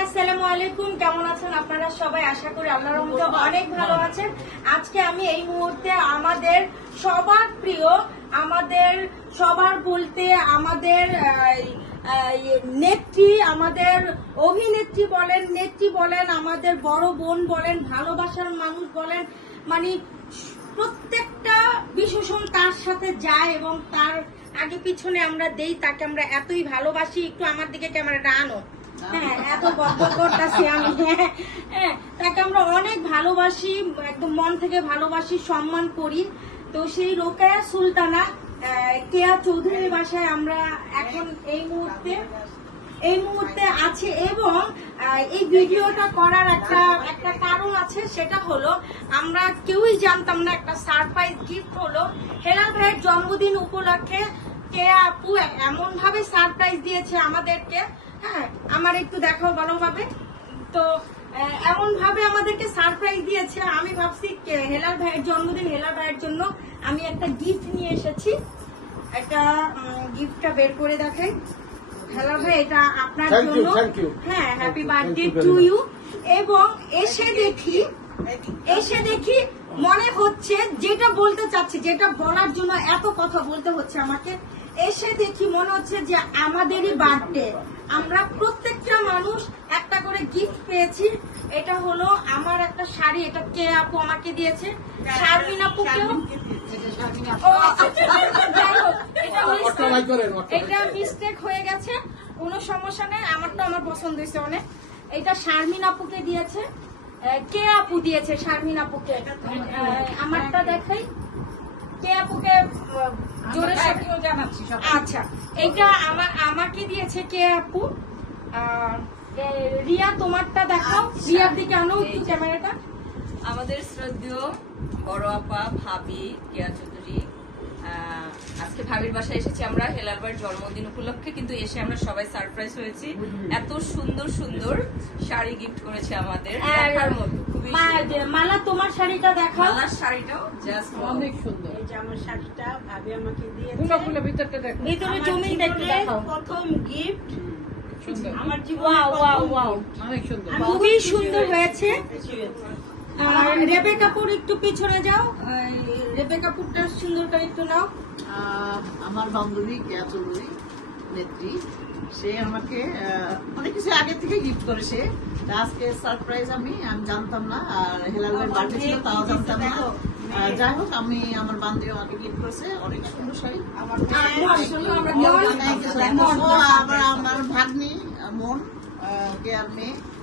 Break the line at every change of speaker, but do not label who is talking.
আলাইকুম। কেমন আছেন আপনারা সবাই? আশা করি অনেক ভালো আছেন। আজকে আমি এই মুহূর্তে আমাদের সবার প্রিয়, আমাদের সবার বলতে আমাদের নেত্রী, আমাদের অভিনেত্রী বলেন, নেত্রী বলেন, আমাদের বড় বোন বলেন, ভালোবাসার মানুষ বলেন মানে প্রত্যেকটা বিশেষণ তার সাথে যায় এবং তার আগে পিছনে আমরা দেই, তাকে আমরা এতই ভালোবাসি। একটু আমার দিকে ক্যামেরাটা আনো। হ্যাঁ এত গল্প করতেছি হ্যাঁ, হ্যাঁ তাকে আমরা অনেক ভালোবাসি একদম মন থেকে ভালোবাসি সম্মান করি। তো সেই রোকেয়া সুলতানা কেয়া চৌধুরীর বাসায় আমরা এখন এই মুহূর্তে এই মুহূর্তে আছে এবং এই ভিডিওটা করার একটা একটা কারণ আছে সেটা হলো আমরা কেউই জানতাম না একটা সারপ্রাইজ গিফট হলো। হেলাল ভাইয়ের জন্মদিন উপলক্ষে কে আপু এমন ভাবে সারপ্রাইজ দিয়েছে আমাদেরকে। হ্যাঁ আমার একটু দেখাও ভালোভাবে তো এমন ভাবে আমাদেরকে সারপ্রাইজ দিয়েছে। আমি ভাবছি হেলার ভাইয়ের জন্মদিন হেলার ভাইয়ের জন্য আমি একটা গিফট নিয়ে এসেছি। একটা গিফটটা বের করে দেখাই হেলার ভাই এটা আপনার জন্য। হ্যাঁ হ্যাপি বার্থডে টু ইউ এবং এসে দেখি এসে দেখি মনে হচ্ছে যেটা বলতে চাচ্ছি যেটা বলার জন্য এত কথা বলতে হচ্ছে আমাকে এসে দেখি মনে হচ্ছে যে আমাদেরই বার্থডে আমরা প্রত্যেকটা মানুষ একটা করে গিফট পেয়েছি। এটা হলো আমার একটা শাড়ি এটা কে আপু আমাকে দিয়েছে? শারমিন ও, এটা। মিস্টেক হয়ে গেছে কোনো সমস্যা নেই আমার তো আমার পছন্দ হয়েছে অনেক। এটা শারমিন আপুকে দিয়েছে। কে আপু দিয়েছে? শারমিন আপুকে। আমারটা দেখাই। কে আপুকে জোরে আচ্ছা এটা আমার আমাকে দিয়েছে কে আপু? রিয়া তোমারটা দেখাও। রিয়ার দিকে আনো একটু ক্যামেরাটা।
আমাদের শ্রদ্ধেয় বড় আপা ভাবি কেয়া চৌধুরী আজকে ভাবির বাসায় এসেছি আমরা হেলালবার জন্মদিন উপলক্ষে। কিন্তু এসে আমরা সবাই সারপ্রাইজ হয়েছি। এত সুন্দর সুন্দর শাড়ি গিফট করেছে আমাদের। দেখার মতো খুবই সুন্দর।
মালা তোমার শাড়িটা দেখাও।
মালার শাড়িটাও জাস্ট
অনেক সুন্দর।
এই যে আমার শাড়িটা ভাবি আমাকে দিয়েছে।
ফুলা ফুলা ভিতরটা দেখো।
ভিতরে জমি দেখলে
প্রথম গিফট
সুন্দর।
আমার জীবনে
ওয়াও ওয়াও ওয়াও
অনেক সুন্দর।
খুবই সুন্দর হয়েছে। আর রেবে কাপুর একটু পিছনে যাও। রেবে কাপুরটা সুন্দর করে একটু নাও।
আমার বান্ধবী কেয়া চৌধুরী নেত্রী সে আমাকে অনেক কিছু আগে থেকে গিফট করেছে তা আজকে সারপ্রাইজ আমি আমি জানতাম না আর হেলালের বার্থডে ছিল তাও জানতাম না যাই হোক আমি আমার বান্ধবী আমাকে গিফট করেছে অনেক সুন্দর শাড়ি
আমার
মন,
ভাগ্নি মন কেয়ার মেয়ে